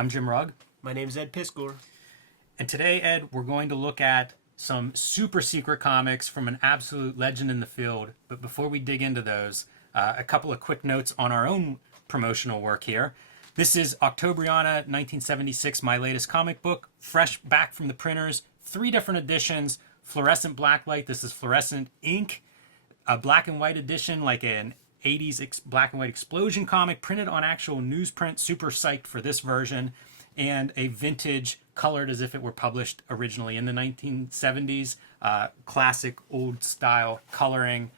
I'm Jim Rugg. My name's Ed Piscor. And today, Ed, we're going to look at some super secret comics from an absolute legend in the field. But before we dig into those, a couple of quick notes on our own promotional work here. This is Octobriana 1976, my latest comic book, fresh back from the printers. 3 different editions, fluorescent blacklight. This is fluorescent ink. A black and white edition, like an 80s black and white explosion comic, printed on actual newsprint. Super psyched for this version. And a vintage, colored as if it were published originally in the 1970s. Classic, old style coloring.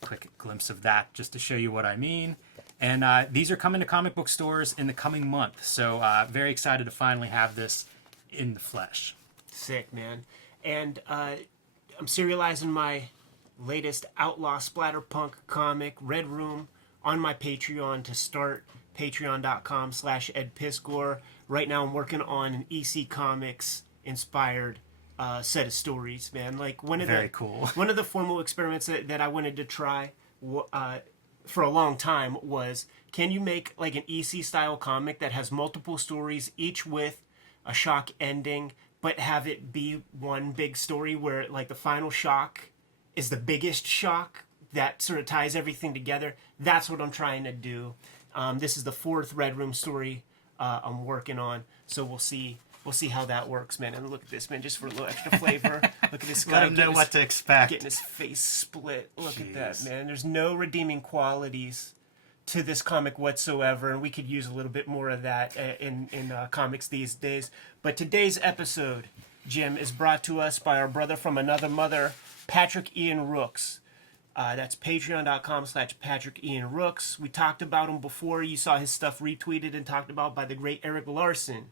Quick glimpse of that just to show you what I mean. And these are coming to comic book stores in the coming month. So very excited to finally have this in the flesh. Sick, man. And I'm serializing my latest Outlaw Splatterpunk comic, Red Room, on my Patreon to start. Patreon.com/EdPiscor. Right now I'm working on an EC Comics inspired set of stories, man. Like Very cool. One of the formal experiments that I wanted to try for a long time was, can you make like an EC style comic that has multiple stories, each with a shock ending, but have it be one big story where like the final shock is the biggest shock that sort of ties everything together? That's what I'm trying to do. This is the 4th Red Room story I'm working on, so we'll see how that works, man. And look at this, man, just for a little extra flavor. Look at this guy. Let him know what to expect. Getting his face split. Look at that, man. There's no redeeming qualities to this comic whatsoever, and we could use a little bit more of that in comics these days. But today's episode, Jim, is brought to us by our brother from another mother, Patrick Ian Rooks. That's patreon.com/Patrick Ian Rooks. We talked about him before. You saw his stuff retweeted and talked about by the great Eric Larson.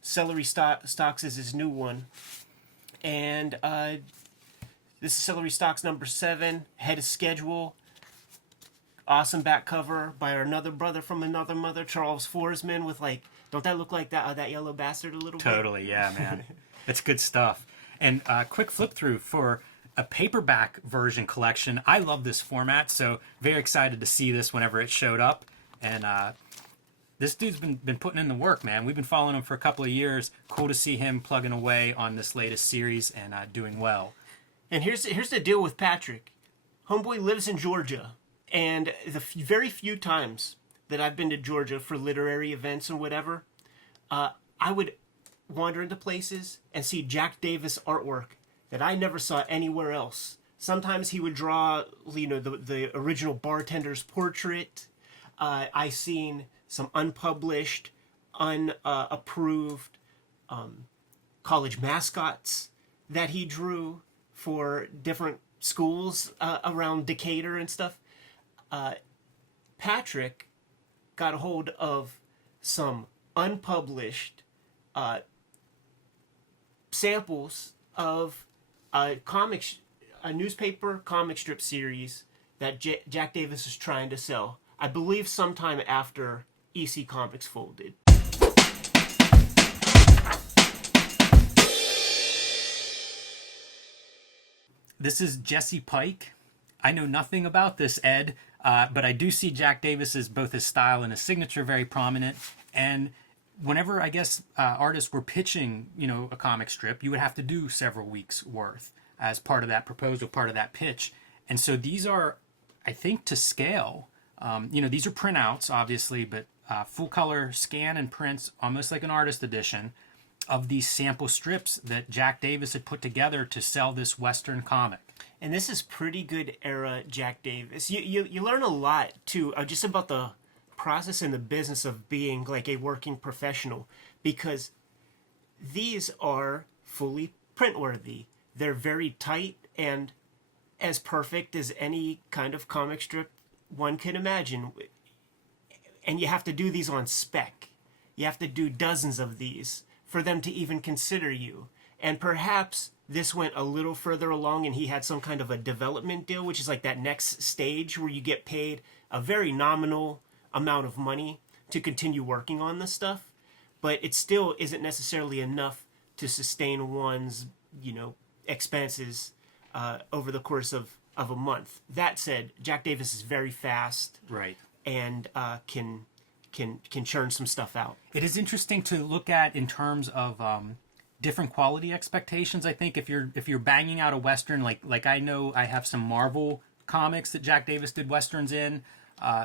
Celery Stalks is his new one. And this is Celery Stalks number 7, ahead of schedule. Awesome back cover by our another brother from another mother, Charles Forsman, with like, don't that look like that yellow bastard a little bit? Totally, yeah, man. It's good stuff. And quick flip through for a paperback version collection. I love this format, so very excited to see this whenever it showed up. And this dude's been putting in the work, man. We've been following him for a couple of years. Cool to see him plugging away on this latest series and doing well. And here's the deal with Patrick. Homeboy lives in Georgia, and the very few times that I've been to Georgia for literary events and whatever, I would wander into places and see Jack Davis artwork that I never saw anywhere else. Sometimes he would draw, the original bartender's portrait. I seen some unpublished, unapproved college mascots that he drew for different schools around Decatur and stuff. Patrick got a hold of some unpublished samples of a newspaper comic strip series that Jack Davis is trying to sell. I believe sometime after EC Comics folded. This is Jesse Pike. I know nothing about this, Ed, but I do see Jack Davis's both his style and his signature very prominent. And whenever, I guess, artists were pitching, a comic strip, you would have to do several weeks worth as part of that proposal, part of that pitch. And so these are, I think, to scale. These are printouts, obviously, but full color scan and prints, almost like an artist edition, of these sample strips that Jack Davis had put together to sell this Western comic. And this is pretty good era Jack Davis. You learn a lot, too, just about the process and the business of being like a working professional, because these are fully printworthy. They're very tight and as perfect as any kind of comic strip one can imagine. And you have to do these on spec. You have to do dozens of these for them to even consider you. And perhaps this went a little further along and he had some kind of a development deal, which is like that next stage where you get paid a very nominal amount of money to continue working on this stuff. But it still isn't necessarily enough to sustain one's, expenses over the course of a month. That said, Jack Davis is very fast. Right. And can can churn some stuff out. It is interesting to look at in terms of different quality expectations. I think if you're banging out a Western, like I know I have some Marvel comics that Jack Davis did Westerns in,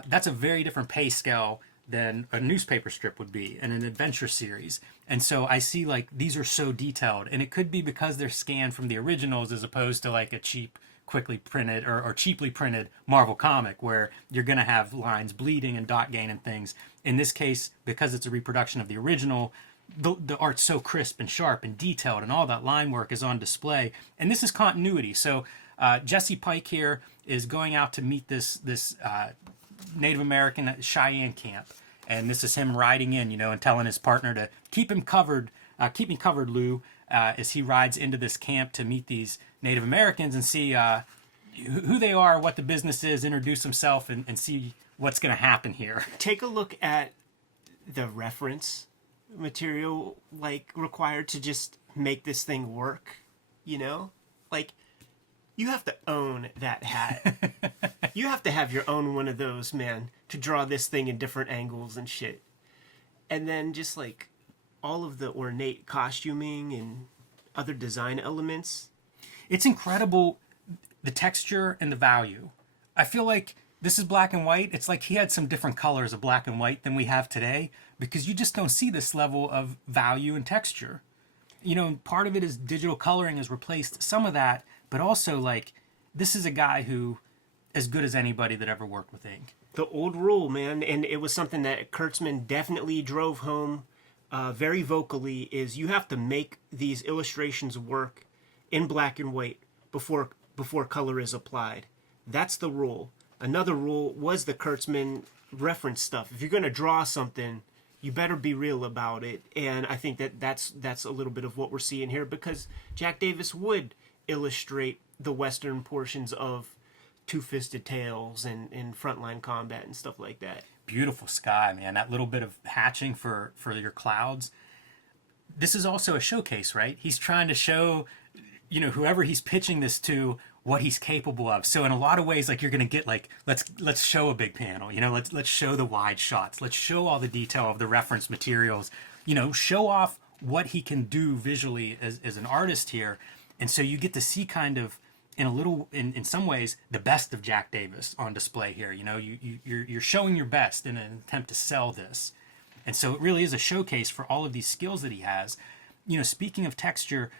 that's a very different pay scale than a newspaper strip would be and an adventure series. And so I see like these are so detailed, and it could be because they're scanned from the originals as opposed to like a cheap, quickly printed or cheaply printed Marvel comic where you're going to have lines bleeding and dot gain and things. In this case, because it's a reproduction of the original, the art's so crisp and sharp and detailed, and all that line work is on display. And this is continuity. So Jesse Pike here is going out to meet this Native American Cheyenne camp, and this is him riding in, and telling his partner to keep me covered, Lou, as he rides into this camp to meet these Native Americans and see who they are, what the business is, introduce himself, and see what's going to happen here. Take a look at the reference material required to just make this thing work. Like, you have to own that hat. You have to have your own one of those, man, to draw this thing in different angles and shit. And then just like all of the ornate costuming and other design elements. It's incredible, the texture and the value. I feel like this is black and white. It's like he had some different colors of black and white than we have today, because you just don't see this level of value and texture. Part of it is digital coloring has replaced some of that, but also like this is a guy who as good as anybody that ever worked with ink. The old rule, man, and it was something that Kurtzman definitely drove home very vocally, is you have to make these illustrations work in black and white before color is applied. That's the rule. Another rule was the Kurtzman reference stuff. If you're going to draw something, you better be real about it. And I think that's a little bit of what we're seeing here, because Jack Davis would illustrate the Western portions of Two-Fisted Tales and Frontline Combat and stuff like that. Beautiful sky, man. That little bit of hatching for your clouds. This is also a showcase, right? He's trying to show, whoever he's pitching this to, what he's capable of. So in a lot of ways, like, you're going to get like, let's show a big panel, let's show the wide shots. Let's show all the detail of the reference materials, show off what he can do visually as an artist here. And so you get to see kind of, in some ways, the best of Jack Davis on display here. You're showing your best in an attempt to sell this. And so it really is a showcase for all of these skills that he has. Speaking of texture,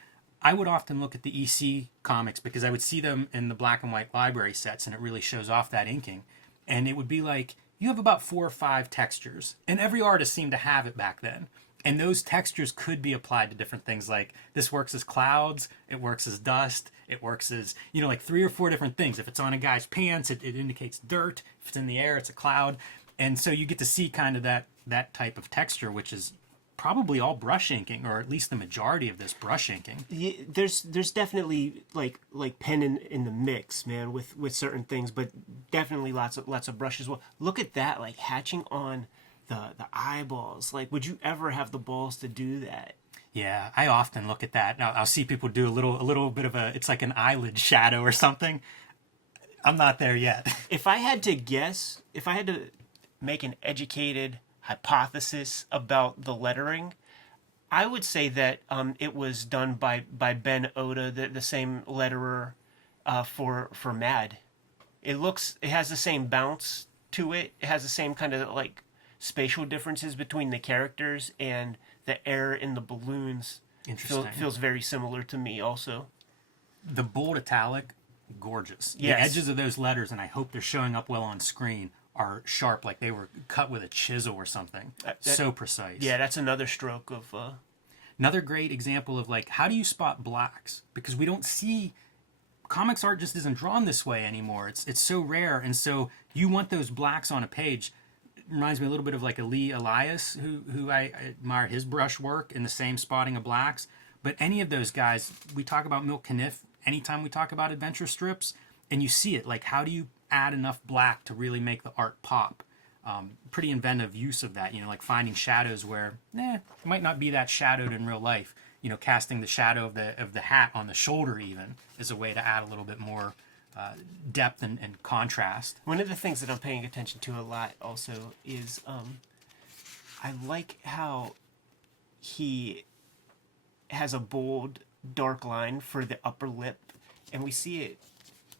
I would often look at the EC comics because I would see them in the black and white library sets, and it really shows off that inking. And it would be like, you have about 4 or 5 textures, and every artist seemed to have it back then. And those textures could be applied to different things. Like, this works as clouds, it works as dust, it works as, like 3 or 4 different things. If it's on a guy's pants, it indicates dirt. If it's in the air, it's a cloud. And so you get to see kind of that type of texture, which is probably all brush inking, or at least the majority of this brush inking. Yeah, there's definitely like pen in the mix, man, with certain things, but definitely lots of brushes. Well, look at that, like hatching on the eyeballs. Like, would you ever have the balls to do that? Yeah, I often look at that. Now I'll see people do a little bit of it's like an eyelid shadow or something. I'm not there yet. If I had to make an educated hypothesis about the lettering, I would say that it was done by Ben Oda, the same letterer for Mad. It has the same bounce to it. It has the same kind of like spatial differences between the characters, and the air in the balloons feels very similar to me also. The bold italic, gorgeous. Yes. The edges of those letters, and I hope they're showing up well on screen, are sharp, like they were cut with a chisel or something. So precise. Yeah, that's another stroke of... Another great example of, like, how do you spot blacks? Because we don't see... Comics art just isn't drawn this way anymore. It's so rare, and so you want those blacks on a page. It reminds me a little bit of like a Lee Elias, who I admire his brush work in the same spotting of blacks. But any of those guys, we talk about Milt Caniff anytime we talk about adventure strips, and you see it. Like, how do you add enough black to really make the art pop? Pretty inventive use of that, like finding shadows where it might not be that shadowed in real life. Casting the shadow of the hat on the shoulder even is a way to add a little bit more depth and contrast. One of the things that I'm paying attention to a lot also is I like how he has a bold, dark line for the upper lip, and we see it.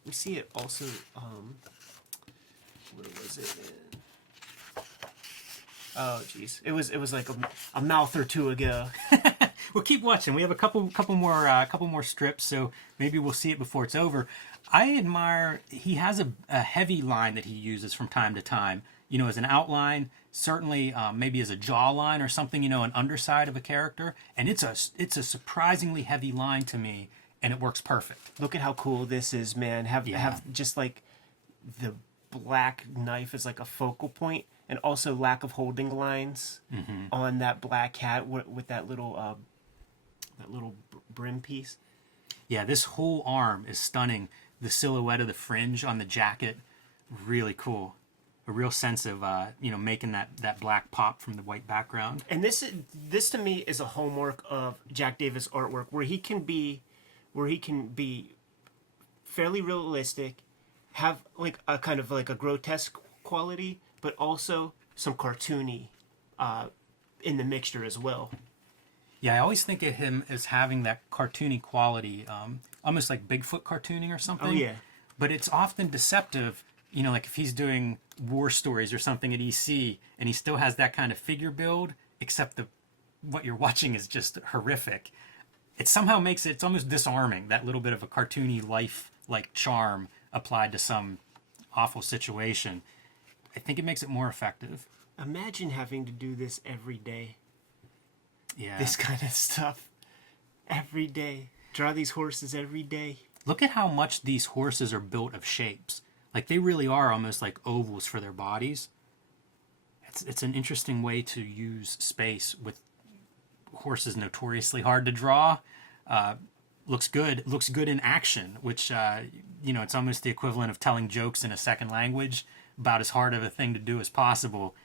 We see it also. Where was it? Oh, jeez, it was like a mouth or two ago. We'll keep watching. We have a couple more strips, so maybe we'll see it before it's over. I admire. He has a heavy line that he uses from time to time. You know, as an outline, certainly maybe as a jawline or something. You know, an underside of a character, and it's a surprisingly heavy line to me, and it works perfect. Look at how cool this is, man. Have just like the black knife is like a focal point, and also lack of holding lines on that black hat with that little brim piece. Yeah, this whole arm is stunning. The silhouette of the fringe on the jacket, really cool. A real sense of making that black pop from the white background. And this to me is a hallmark of Jack Davis artwork, where he can be fairly realistic, have like a kind of like a grotesque quality, but also some cartoony in the mixture as well. Yeah, I always think of him as having that cartoony quality, almost like Bigfoot cartooning or something. Oh, yeah. But it's often deceptive, you know, like if he's doing war stories or something at EC, and he still has that kind of figure build, except what you're watching is just horrific. It somehow makes it's almost disarming, that little bit of a cartoony life-like charm applied to some awful situation. I think it makes it more effective. Imagine having to do this every day. Yeah. This kind of stuff every day. Draw these horses every day. Look at how much these horses are built of shapes. Like, they really are almost like ovals for their bodies. It's an interesting way to use space with horses notoriously hard to draw. Looks good in action, which it's almost the equivalent of telling jokes in a second language. About as hard of a thing to do as possible.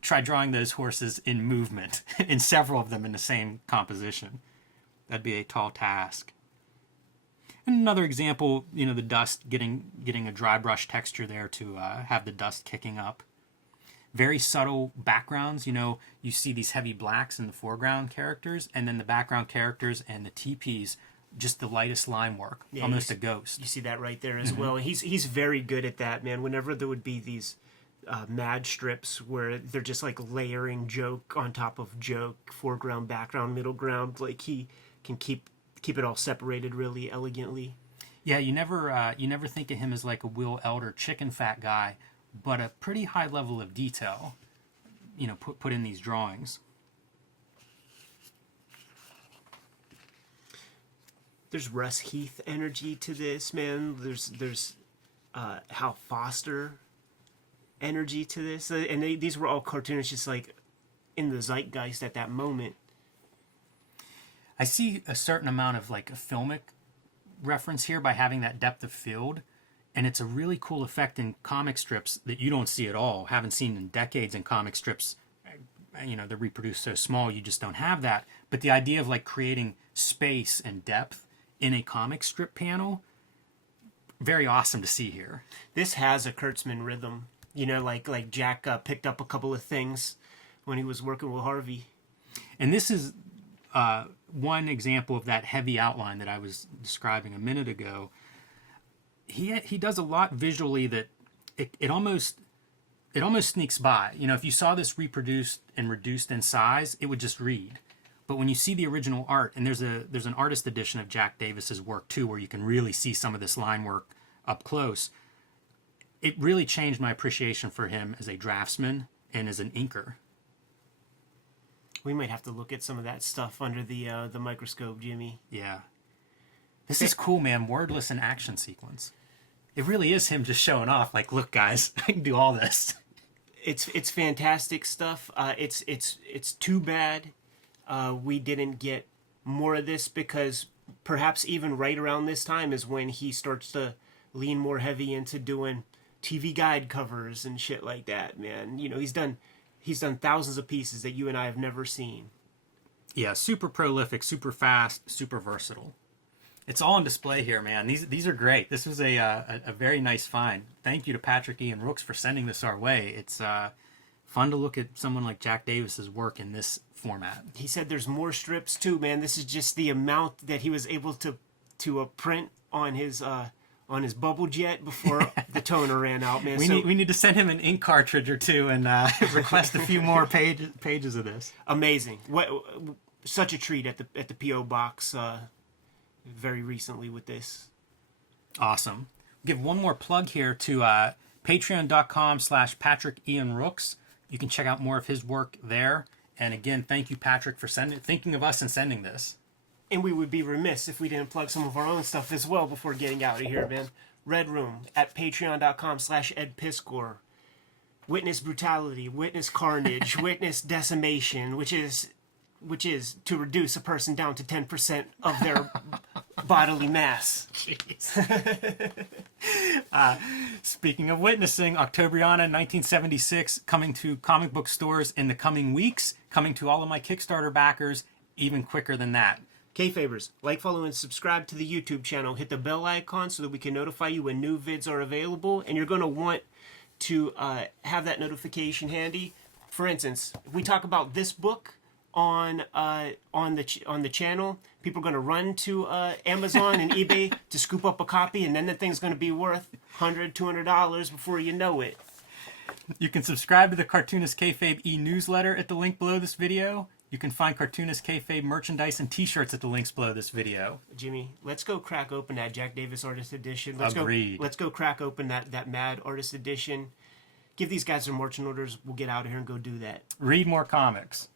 Try drawing those horses in movement, in several of them in the same composition. That'd be a tall task. And another example, you know, the dust, getting a dry brush texture there to have the dust kicking up. Very subtle backgrounds, you know, you see these heavy blacks in the foreground characters, and then the background characters and the teepees, just the lightest line work, almost a ghost. You see that right there as well. He's very good at that, man. Whenever there would be these mad strips where they're just like layering joke on top of joke, foreground, background, middle ground, like he can keep it all separated really elegantly. Yeah, you never think of him as like a Will Elder chicken fat guy, but a pretty high level of detail, you know, put in these drawings. There's Russ Heath energy to this, man. There's Hal Foster energy to this, and these were all cartoonists, just like in the zeitgeist at that moment. I see a certain amount of like a filmic reference here by having that depth of field, and it's a really cool effect in comic strips that you don't see at all, haven't seen in decades in comic strips. You know, they're reproduced so small, you just don't have that. But the idea of like creating space and depth in a comic strip panel, very awesome to see here. This has a Kurtzman rhythm. You know, like Jack picked up a couple of things when he was working with Harvey. And this is one example of that heavy outline that I was describing a minute ago. He does a lot visually that it almost sneaks by. You know, if you saw this reproduced and reduced in size, it would just read. But when you see the original art, and there's an artist edition of Jack Davis's work too, where you can really see some of this line work up close, it really changed my appreciation for him as a draftsman and as an inker. We might have to look at some of that stuff under the microscope, Jimmy. Yeah. This is cool, man. Wordless and action sequence. It really is him just showing off. Like, look, guys, I can do all this. It's fantastic stuff. It's too bad we didn't get more of this, because perhaps even right around this time is when he starts to lean more heavy into doing TV guide covers and shit like that, man. You know, he's done thousands of pieces that you and I have never seen. Yeah, super prolific, super fast, super versatile. It's all on display here, man. These are great. This was a very nice find. Thank you to Patrick Ian Rooks for sending this our way. It's fun to look at someone like Jack Davis's work in this format. He said there's more strips too, man. This is just the amount that he was able to print on his bubble jet before the toner ran out, man. We need to send him an ink cartridge or two and request a few more pages of this. Amazing. Such a treat at the PO box very recently with this. Awesome. Give one more plug here to patreon.com/Patrick Ian Rooks. You can check out more of his work there. And again, thank you, Patrick, for thinking of us and sending this. And we would be remiss if we didn't plug some of our own stuff as well before getting out of here, man. Red Room at patreon.com/EdPiscor. Witness brutality, witness carnage, witness decimation, which is to reduce a person down to 10% of their bodily mass. Speaking of witnessing, Octobriana 1976 coming to comic book stores in the coming weeks, coming to all of my Kickstarter backers even quicker than that. Kayfabers, like, follow, and subscribe to the YouTube channel. Hit the bell icon so that we can notify you when new vids are available. And you're going to want to have that notification handy. For instance, if we talk about this book on the channel, people are going to run to Amazon and eBay to scoop up a copy, and then the thing's going to be worth $100, $200 before you know it. You can subscribe to the Cartoonist Kayfabe e-newsletter at the link below this video. You can find Cartoonist Kayfabe merchandise and t-shirts at the links below this video. Jimmy, let's go crack open that Jack Davis Artist Edition. Agreed. Let's go crack open that Mad Artist Edition. Give these guys their marching orders. We'll get out of here and go do that. Read more comics.